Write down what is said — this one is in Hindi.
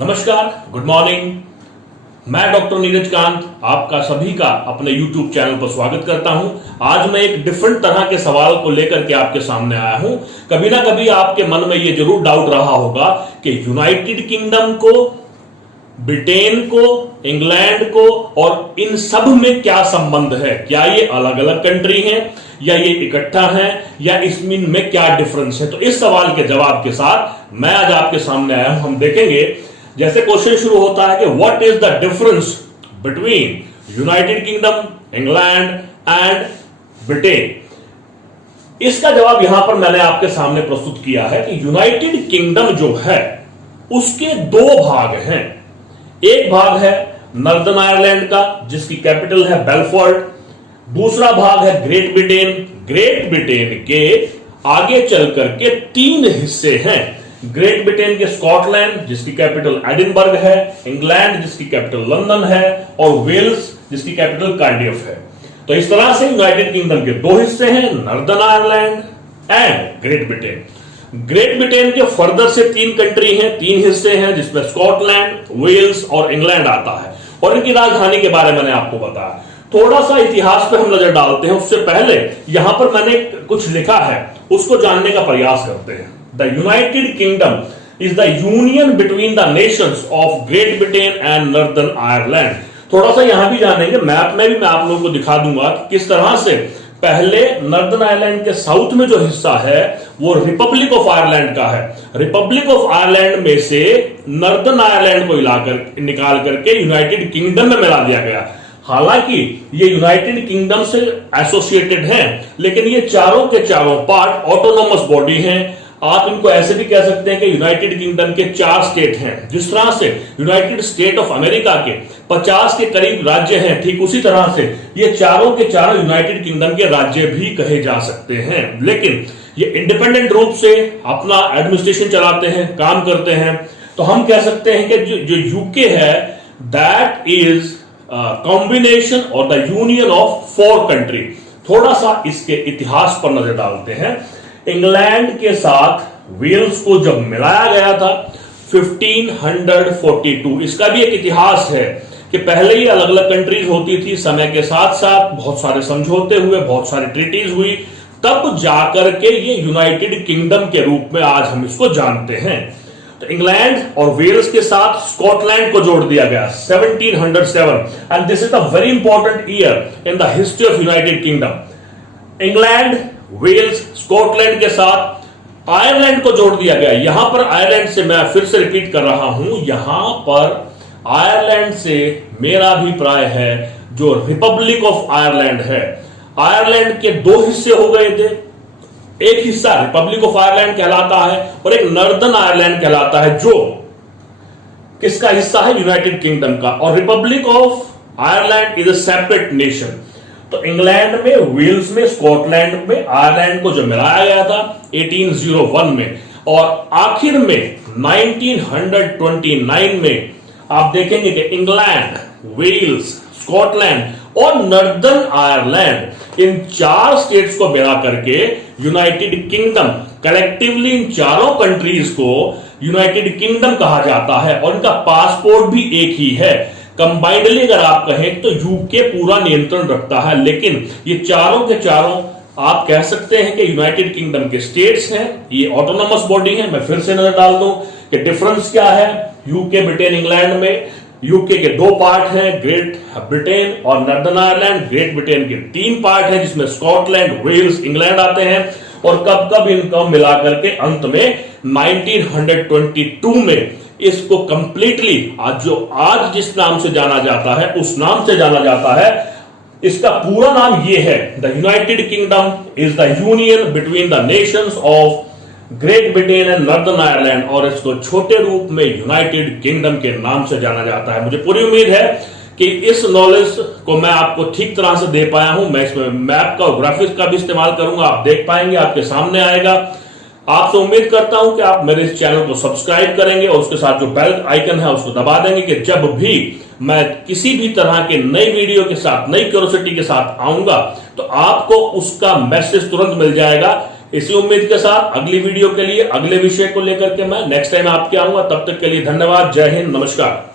नमस्कार, गुड मॉर्निंग। मैं डॉक्टर नीरज कांत आपका सभी का अपने YouTube चैनल पर स्वागत करता हूं। आज मैं एक डिफरेंट तरह के सवाल को लेकर के आपके सामने आया हूं। कभी ना कभी आपके मन में यह जरूर डाउट रहा होगा कि यूनाइटेड किंगडम को, ब्रिटेन को, इंग्लैंड को और इन सब में क्या संबंध है। क्या ये अलग अलग कंट्री हैं या ये इकट्ठा हैं या इसमें क्या डिफरेंस है। तो इस सवाल के जवाब के साथ मैं आज आपके सामने आया हूं। हम देखेंगे, जैसे क्वेश्चन शुरू होता है कि what is the difference between United Kingdom, England and Britain. इसका जवाब यहां पर मैंने आपके सामने प्रस्तुत किया है कि यूनाइटेड किंगडम जो है उसके दो भाग हैं। एक भाग है नॉर्दर्न आयरलैंड का जिसकी कैपिटल है बेलफोर्ड। दूसरा भाग है ग्रेट ब्रिटेन। ग्रेट ब्रिटेन के आगे चल करके तीन हिस्से हैं। ग्रेट ब्रिटेन के स्कॉटलैंड जिसकी कैपिटल एडिनबर्ग है, इंग्लैंड जिसकी कैपिटल लंदन है और वेल्स जिसकी कैपिटल कार्डिफ है। तो इस तरह से यूनाइटेड किंगडम के दो हिस्से हैं, northern Ireland and great Britain. Great Britain के फर्दर से तीन कंट्री हैं, तीन हिस्से हैं जिसमें स्कॉटलैंड, वेल्स और इंग्लैंड आता है और इनकी राजधानी के बारे में मैंने आपको बताया। थोड़ा सा इतिहास पे हम नजर डालते हैं। उससे पहले यहां पर मैंने कुछ लिखा है, उसको जानने का प्रयास करते हैं। The United kingdom is the union between the Nations of great Britain and northern Ireland. थोड़ा सा यहां भी जानेंगे, मैप में भी मैं आप लोगों को दिखा दूंगा कि किस तरह से पहले नॉर्दर्न आयरलैंड के साउथ में जो हिस्सा है वो रिपब्लिक ऑफ आयरलैंड का है। रिपब्लिक ऑफ आयरलैंड में से नॉर्दर्न आयरलैंड को निकाल करके यूनाइटेड किंगडम में मिला दिया गया। हालांकि ये यूनाइटेड किंगडम से एसोसिएटेड हैं, लेकिन ये चारों के चारों पार्ट ऑटोनोमस बॉडी हैं। आप इनको ऐसे भी कह सकते हैं कि यूनाइटेड किंगडम के 4 स्टेट हैं। जिस तरह से यूनाइटेड स्टेट ऑफ अमेरिका के 50 के करीब राज्य हैं, ठीक उसी तरह से ये चारों के चारों यूनाइटेड किंगडम के राज्य भी कहे जा सकते हैं। लेकिन ये इंडिपेंडेंट रूप से अपना एडमिनिस्ट्रेशन चलाते हैं, काम करते हैं। तो हम कह सकते हैं कि जो यूके है दैट इज कॉम्बिनेशन और द यूनियन ऑफ 4 कंट्री। थोड़ा सा इसके इतिहास पर नजर डालते हैं। इंग्लैंड के साथ वेल्स को जब मिलाया गया था 1542, इसका भी एक इतिहास है कि पहले ही अलग अलग कंट्रीज होती थी। समय के साथ साथ बहुत सारे समझौते हुए, बहुत सारी ट्रीटीज हुई, तब जाकर के ये यूनाइटेड किंगडम के रूप में आज हम इसको जानते हैं। तो इंग्लैंड और वेल्स के साथ स्कॉटलैंड को जोड़ दिया गया 1707 and this is the very important year in the history of United Kingdom. England, Wales, Scotland के साथ आयरलैंड को जोड़ दिया गया। यहां पर आयरलैंड से मैं फिर से रिपीट कर रहा हूं, यहां पर आयरलैंड से मेरा अभिप्राय है जो रिपब्लिक ऑफ आयरलैंड है। आयरलैंड के 2 हिस्से हो गए थे। एक हिस्सा रिपब्लिक ऑफ आयरलैंड कहलाता है और एक नॉर्दर्न आयरलैंड कहलाता है, जो किसका हिस्सा है, यूनाइटेड किंगडम का। और Republic of Ireland is a separate nation. तो इंग्लैंड में, वेल्स में, स्कॉटलैंड में आयरलैंड को जो मिलाया गया था 1801 में, और आखिर में 1929 में आप देखेंगे कि इंग्लैंड, वेल्स, स्कॉटलैंड और नॉर्दर्न आयरलैंड, इन 4 स्टेट्स को मिला करके यूनाइटेड किंगडम, कलेक्टिवली इन चारों कंट्रीज को यूनाइटेड किंगडम कहा जाता है और इनका पासपोर्ट भी एक ही है। कंबाइंडली अगर आप कहें तो यूके पूरा नियंत्रण रखता है, लेकिन ये चारों के चारों आप कह सकते हैं कि यूनाइटेड किंगडम के स्टेट्स हैं, ये ऑटोनोमस बॉडी है। मैं फिर से नजर डाल दूं कि डिफरेंस क्या है यूके, ब्रिटेन, इंग्लैंड में। यूके के 2 पार्ट हैं, ग्रेट ब्रिटेन और नॉर्दर्न आयरलैंड। ग्रेट ब्रिटेन के 3 पार्ट हैं जिसमें स्कॉटलैंड, वेल्स, इंग्लैंड आते हैं। और कब कब इनको मिलाकर के अंत में 1922 में इसको कंप्लीटली आज जिस नाम से जाना जाता है उस नाम से जाना जाता है। इसका पूरा नाम ये है, the United kingdom is the union between the Nations of great Britain and northern Ireland, और इसको छोटे रूप में यूनाइटेड किंगडम के नाम से जाना जाता है। मुझे पूरी उम्मीद है कि इस नॉलेज को मैं आपको ठीक तरह से दे पाया हूं। मैं इसमें मैप का और ग्राफिक्स का भी इस्तेमाल करूंगा, आप देख पाएंगे, आपके सामने आएगा। आपसे उम्मीद करता हूं कि आप मेरे इस चैनल को सब्सक्राइब करेंगे और उसके साथ जो बेल आइकन है उसको दबा देंगे कि जब भी मैं किसी भी तरह के नई वीडियो के साथ, नई क्यूरियोसिटी के साथ आऊंगा तो आपको उसका मैसेज तुरंत मिल जाएगा इसी उम्मीद के साथ अगली वीडियो के लिए अगले विषय को लेकर के मैं नेक्स्ट टाइम आपके आऊंगा। तब तक के लिए धन्यवाद। जय हिंद, नमस्कार।